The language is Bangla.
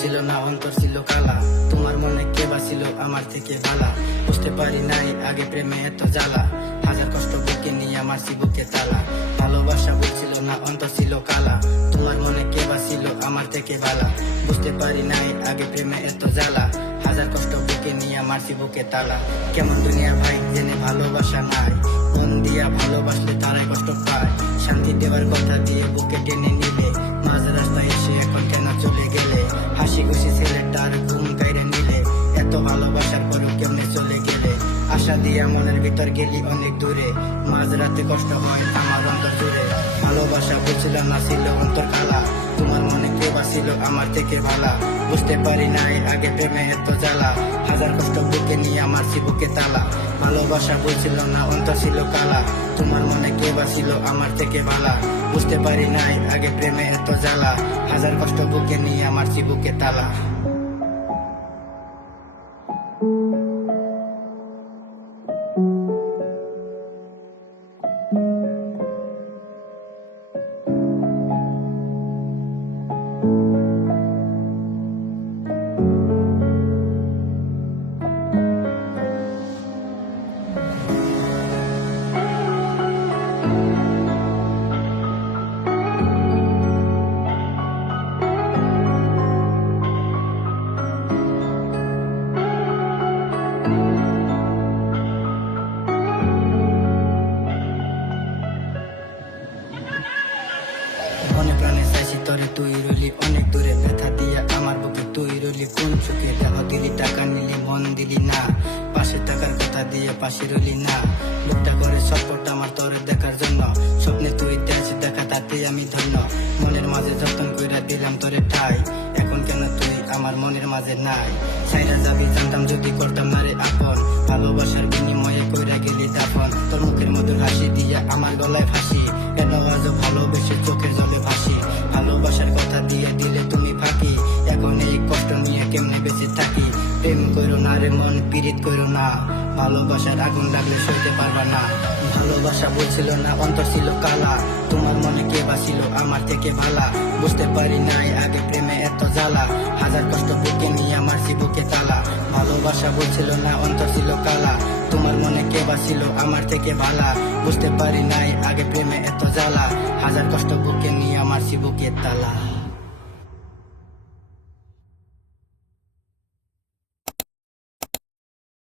ছিল না, অন্তর ছিল কালা। তোমার মনে কে বাসিল আমার থেকে ভালা বুঝতে পারি নাই, আগে প্রেমে এত জ্বালা। হাজার কষ্ট বুকে নিয়ে আমার বুকে তালা। ভালোবাসা বুঝছিল না, অন্তর ছিল কালা। তোমার মনে কে বাসিল আমার থেকে ভালা বুঝতে পারি নাই, আগে প্রেমে এত জ্বালা। হাজার কষ্ট বুকে নিয়ে আমার বুকে তালা। কেমন দুনিয়া ভাই জেনে ভালোবাসা নাই। মন দিয়া ভালোবাসলে তারাই কষ্ট পায়। শান্তি দেওয়ার কথা দিয়ে বুকে টেনে নিলে হাসি খুশি ছেলেটার ঘুম কাইরে নিলে। এত ভালোবাসার পরেও কেমনে চলে গেলে? আশা দিয়া মনের ভিতর গেলি অনেক দূরে। মাঝ রাতে কষ্ট হয় আমার অন্তর জুড়ে। ভালোবাসা বুঝছিলাম না ছিল অন্তর কালা। তোমার মনে কে বাসিল আমার থেকে ভালা। বুঝতে পারি নাই আগে প্রেমে এত জ্বালা। হাজার কষ্ট বুকে নিয়ে আমার বুকে তালা। ভালোবাসা বুঝছিল না, অন্তর ছিল কালা। তোমার মনে কে বাঁচিল আমার থেকে বালা? বুঝতে পারি নাই, আগে প্রেমে এত জ্বালা। হাজার কষ্ট বুকে নিয়ে আমার বুকে তালা। অনেক দূরে ব্যথা দিয়ে আমার বুকে তুই রইলি কোন চোখে? দেহ দিলি টাকা নিলি, মন দিলি না। পাশে টাকার কথা দিয়ে পাশে রলি না। লোকটা করে সপোর্ট আমার তরে দেখার জন্য। স্বপ্নে তুই তেজ দেখা তাতে আমি ধন্য। মনের মাঝে যতন কইরা দিলাম তোরে ঠাই। এখন কেন তুই আমার মনের মাঝে নাই? সাইরা যাবি জানতাম যদি করতাম না রে আপন। ভালোবাসার বিনিময়ে কইরা গেলি দাফন। কেমনে বেঁচে থাকি। প্রেম করো না রে মন, পীড়িত করো না। ভালোবাসার আগুন লাগলে সইতে পারবা না। ভালোবাসা বলছিল না, অন্তর ছিল কালা। তোমার মনে কে বাসিল আমার থেকে ভালা। বুঝতে পারি নাই আগে প্রেমে এত জ্বালা। হাজার কষ্ট বুকে নিয়ে আমার বুকে তালা। ভালোবাসা বলছিল না, অন্তর ছিল কালা। তোমার মনে কে বাসিল আমার থেকে ভালা। বুঝতে পারি নাই আগে প্রেমে এত জ্বালা। হাজার কষ্ট বুকে নিয়ে আমার বুকে তালা।